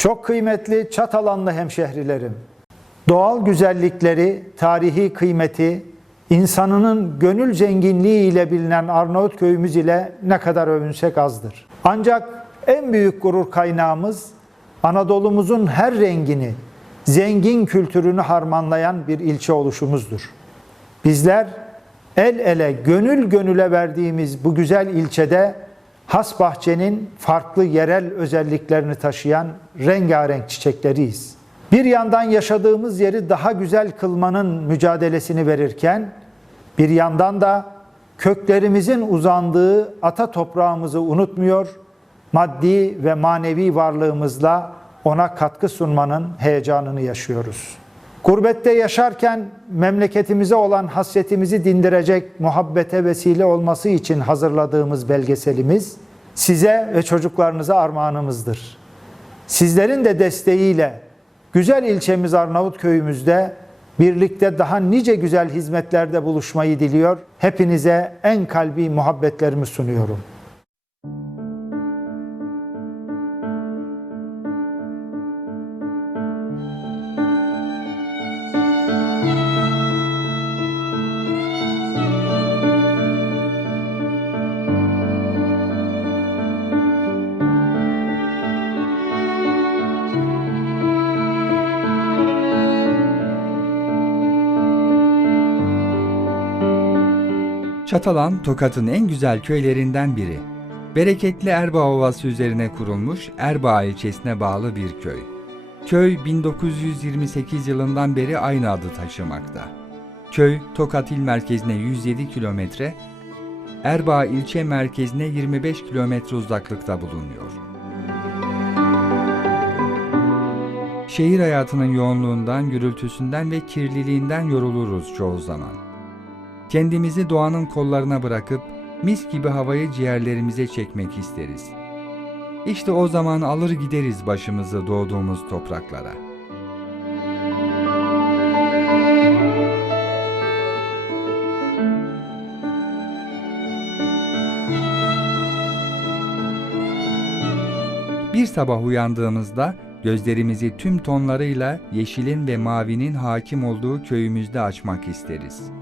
Çok kıymetli Çatalanlı hemşehrilerim. Doğal güzellikleri, tarihi kıymeti, insanının gönül zenginliği ile bilinen Arnavutköy'ümüz ile ne kadar övünsek azdır. Ancak en büyük gurur kaynağımız Anadolu'muzun her rengini, zengin kültürünü harmanlayan bir ilçe oluşumuzdur. Bizler el ele, gönül gönüle verdiğimiz bu güzel ilçede has bahçenin farklı yerel özelliklerini taşıyan rengarenk çiçekleriyiz. Bir yandan yaşadığımız yeri daha güzel kılmanın mücadelesini verirken, bir yandan da köklerimizin uzandığı ata toprağımızı unutmuyor, maddi ve manevi varlığımızla ona katkı sunmanın heyecanını yaşıyoruz. Gurbette yaşarken memleketimize olan hasretimizi dindirecek muhabbete vesile olması için hazırladığımız belgeselimiz size ve çocuklarınıza armağanımızdır. Sizlerin de desteğiyle güzel ilçemiz Arnavutköy'ümüzde birlikte daha nice güzel hizmetlerde buluşmayı diliyor. Hepinize en kalbi muhabbetlerimi sunuyorum. Çatalan, Tokat'ın en güzel köylerinden biri. Bereketli Erbaa Ovası üzerine kurulmuş Erbaa ilçesine bağlı bir köy. Köy 1928 yılından beri aynı adı taşımakta. Köy, Tokat il merkezine 107 kilometre, Erbaa ilçe merkezine 25 kilometre uzaklıkta bulunuyor. Şehir hayatının yoğunluğundan, gürültüsünden ve kirliliğinden yoruluruz çoğu zaman. Kendimizi doğanın kollarına bırakıp mis gibi havayı ciğerlerimize çekmek isteriz. İşte o zaman alır gideriz başımızı doğduğumuz topraklara. Bir sabah uyandığımızda gözlerimizi tüm tonlarıyla yeşilin ve mavinin hakim olduğu köyümüzde açmak isteriz.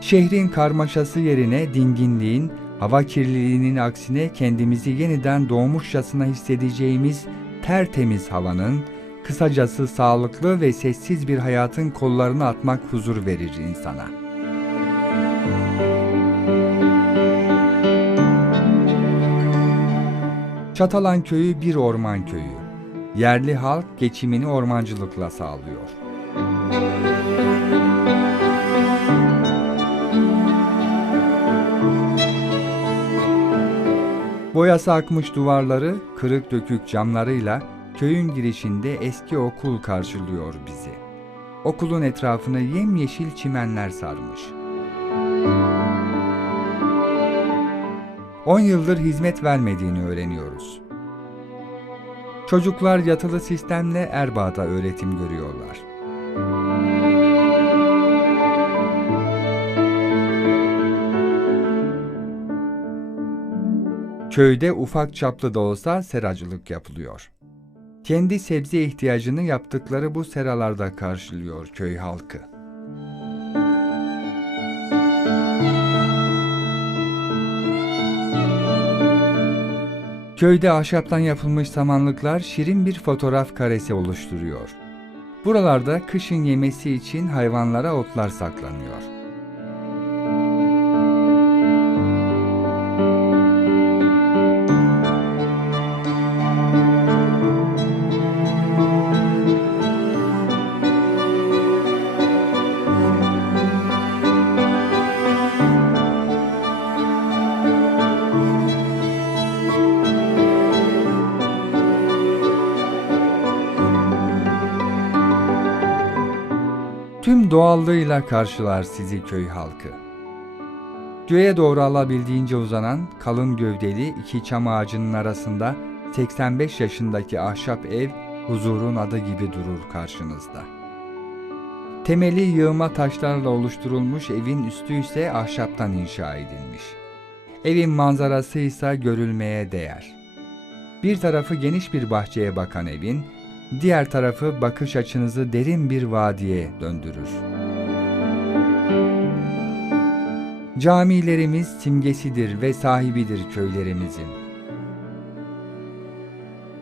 Şehrin karmaşası yerine dinginliğin, hava kirliliğinin aksine kendimizi yeniden doğmuşçasına hissedeceğimiz tertemiz havanın, kısacası sağlıklı ve sessiz bir hayatın kollarına atmak huzur verir insana. Çatalan köyü bir orman köyü. Yerli halk geçimini ormancılıkla sağlıyor. Boyası akmış duvarları, kırık dökük camlarıyla köyün girişinde eski okul karşılıyor bizi. Okulun etrafını yemyeşil çimenler sarmış. 10 yıldır hizmet vermediğini öğreniyoruz. Çocuklar yatılı sistemle Erbaa'da öğretim görüyorlar. Köyde ufak çaplı da olsa seracılık yapılıyor. Kendi sebze ihtiyacını yaptıkları bu seralarda karşılıyor köy halkı. Köyde ahşaptan yapılmış samanlıklar şirin bir fotoğraf karesi oluşturuyor. Buralarda kışın yemesi için hayvanlara otlar saklanıyor. Doğallığıyla karşılar sizi köy halkı. Göğe doğru alabildiğince uzanan kalın gövdeli iki çam ağacının arasında 85 yaşındaki ahşap ev huzurun adı gibi durur karşınızda. Temeli yığma taşlarla oluşturulmuş evin üstü ise ahşaptan inşa edilmiş. Evin manzarası ise görülmeye değer. Bir tarafı geniş bir bahçeye bakan evin, diğer tarafı bakış açınızı derin bir vadiye döndürür. Camilerimiz simgesidir ve sahibidir köylerimizin.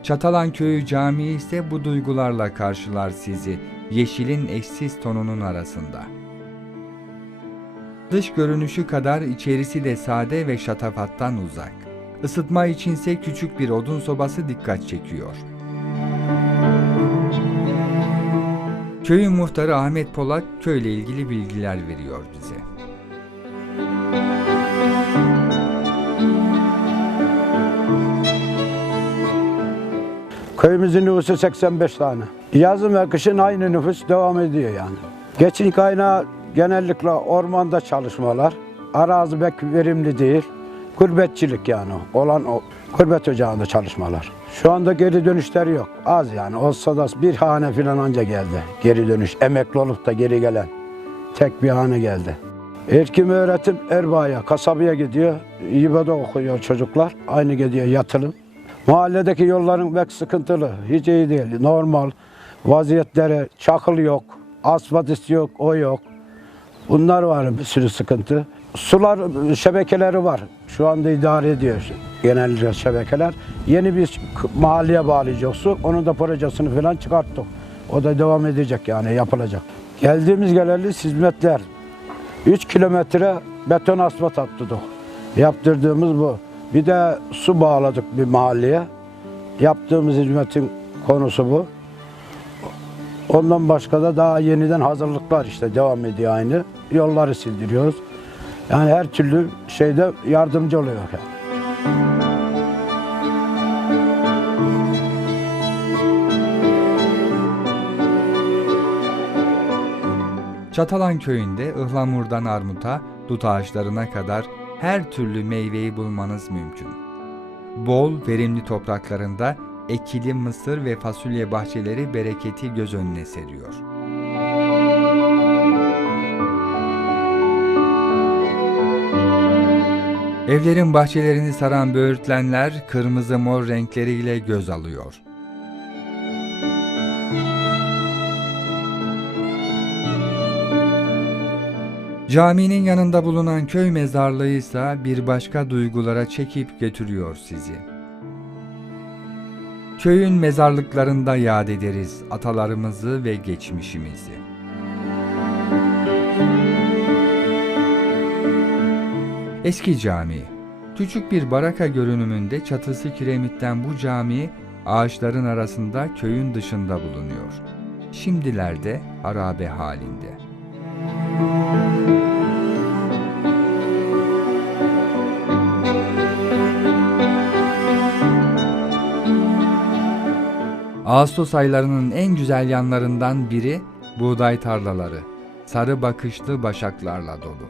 Çatalan Köyü Camii ise bu duygularla karşılar sizi yeşilin eşsiz tonunun arasında. Dış görünüşü kadar içerisi de sade ve şatafattan uzak. Isıtma içinse küçük bir odun sobası dikkat çekiyor. Köyün muhtarı Ahmet Polak köyle ilgili bilgiler veriyor bize. Köyümüzün nüfusu 85 tane. Yazın ve kışın aynı nüfus devam ediyor yani. Geçim kaynağı genellikle ormanda çalışmalar. Arazi pek verimli değil. Gurbetçilik yani olan o gurbet ocağında çalışmalar. Şu anda geri dönüşler yok. Az yani. Olsa da bir hane falan anca geldi. Geri dönüş. Emekli olup da geri gelen. Tek bir hane geldi. Erkim öğretim Erbaa'ya, kasabaya gidiyor. İBA'da okuyor çocuklar. Aynı gidiyor yatılı. Mahalledeki yolların pek sıkıntılı. Hiç iyi değil. Normal. Vaziyetleri, çakıl yok. Asfalt yok, o yok. Bunlar var bir sürü sıkıntı. Sular şebekeleri var. Şu anda idare ediyor genellikle şebekeler. Yeni bir mahalleye bağlayacak su. Onun da projesini falan çıkarttık. O da devam edecek yani yapılacak. Geldiğimiz geleli hizmetler. 3 kilometre beton asfalt attık. Yaptırdığımız bu. Bir de su bağladık bir mahalleye. Yaptığımız hizmetin konusu bu. Ondan başka da daha yeniden hazırlıklar işte devam ediyor aynı. Yolları sildiriyoruz. Yani her türlü şeyde yardımcı oluyor. Yani. Çatalan köyünde ıhlamurdan armuta, dut ağaçlarına kadar her türlü meyveyi bulmanız mümkün. Bol, verimli topraklarında ekili mısır ve fasulye bahçeleri bereketi göz önüne seriyor. Evlerin bahçelerini saran böğürtlenler kırmızı mor renkleriyle göz alıyor. Caminin yanında bulunan köy mezarlığı ise bir başka duygulara çekip götürüyor sizi. Köyün mezarlıklarında yad ederiz atalarımızı ve geçmişimizi. Eski cami. Küçük bir baraka görünümünde çatısı kiremitten bu cami ağaçların arasında köyün dışında bulunuyor. Şimdilerde harabe halinde. Ağustos aylarının en güzel yanlarından biri buğday tarlaları, sarı bakışlı başaklarla dolu.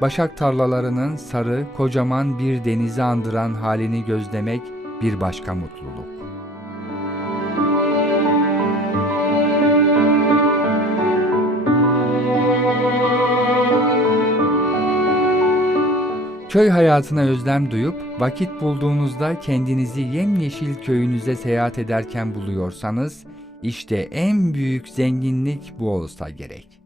Başak tarlalarının sarı, kocaman bir denizi andıran halini gözlemek bir başka mutluluk. Köy hayatına özlem duyup vakit bulduğunuzda kendinizi yemyeşil köyünüze seyahat ederken buluyorsanız işte en büyük zenginlik bu olsa gerek.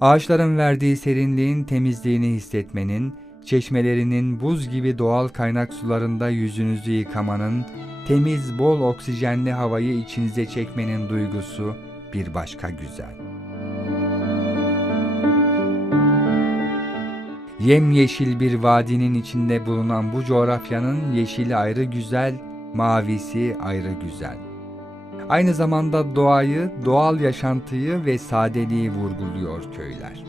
Ağaçların verdiği serinliğin temizliğini hissetmenin, çeşmelerinin buz gibi doğal kaynak sularında yüzünüzü yıkamanın, temiz bol oksijenli havayı içinize çekmenin duygusu bir başka güzel. Yemyeşil bir vadinin içinde bulunan bu coğrafyanın yeşili ayrı güzel, mavisi ayrı güzel. Aynı zamanda doğayı, doğal yaşantıyı ve sadeliği vurguluyor köyler.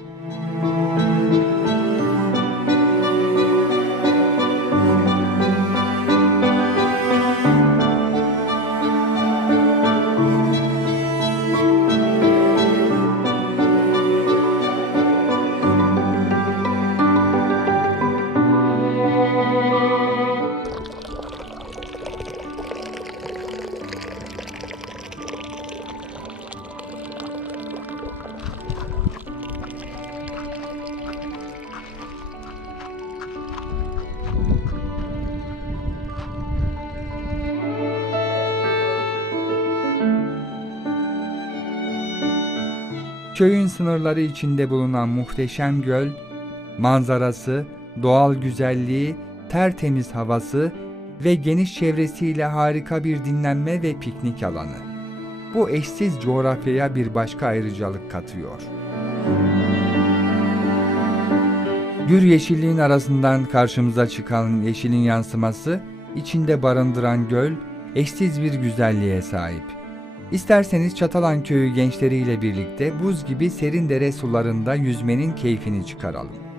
Köyün sınırları içinde bulunan muhteşem göl, manzarası, doğal güzelliği, tertemiz havası ve geniş çevresiyle harika bir dinlenme ve piknik alanı. Bu eşsiz coğrafyaya bir başka ayrıcalık katıyor. Gür yeşilliğin arasından karşımıza çıkan yeşilin yansıması, içinde barındıran göl, eşsiz bir güzelliğe sahip. İsterseniz Çatalan Köyü gençleriyle birlikte buz gibi serin dere sularında yüzmenin keyfini çıkaralım.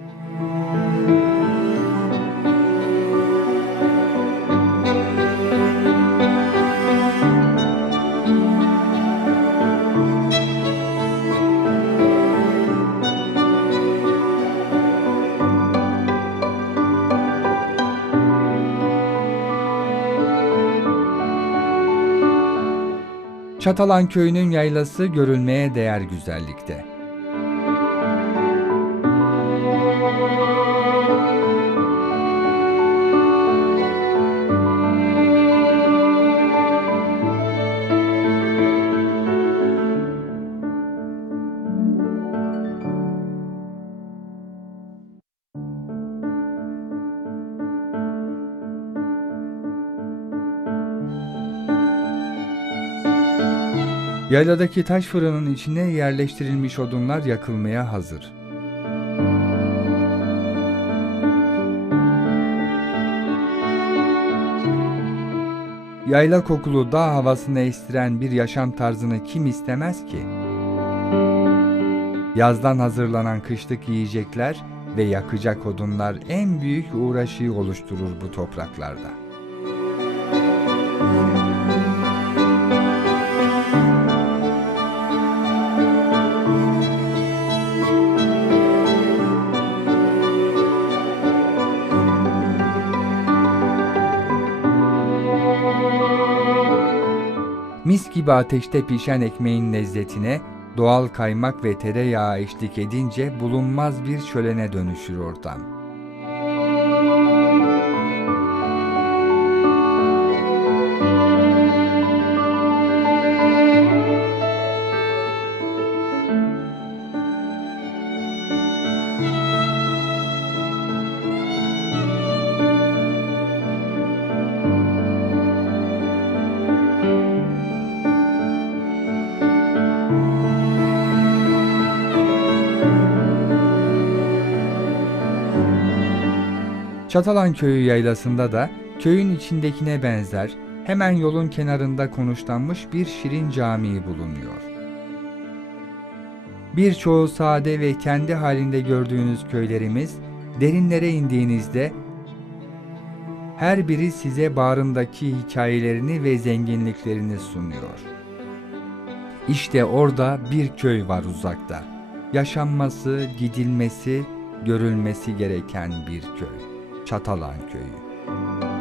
Çatalan Köyü'nün yaylası görülmeye değer güzellikte. Yayladaki taş fırının içine yerleştirilmiş odunlar yakılmaya hazır. Yayla kokulu dağ havasını estiren bir yaşam tarzını kim istemez ki? Yazdan hazırlanan kışlık yiyecekler ve yakacak odunlar en büyük uğraşıyı oluşturur bu topraklarda. Gibi ateşte pişen ekmeğin lezzetine doğal kaymak ve tereyağı eşlik edince bulunmaz bir şölene dönüşür ortam. Çatalan Köyü yaylasında da köyün içindekine benzer hemen yolun kenarında konuşlanmış bir şirin camii bulunuyor. Birçoğu sade ve kendi halinde gördüğünüz köylerimiz derinlere indiğinizde her biri size bağrındaki hikayelerini ve zenginliklerini sunuyor. İşte orada bir köy var uzakta. Yaşanması, gidilmesi, görülmesi gereken bir köy. Çatalan Köyü.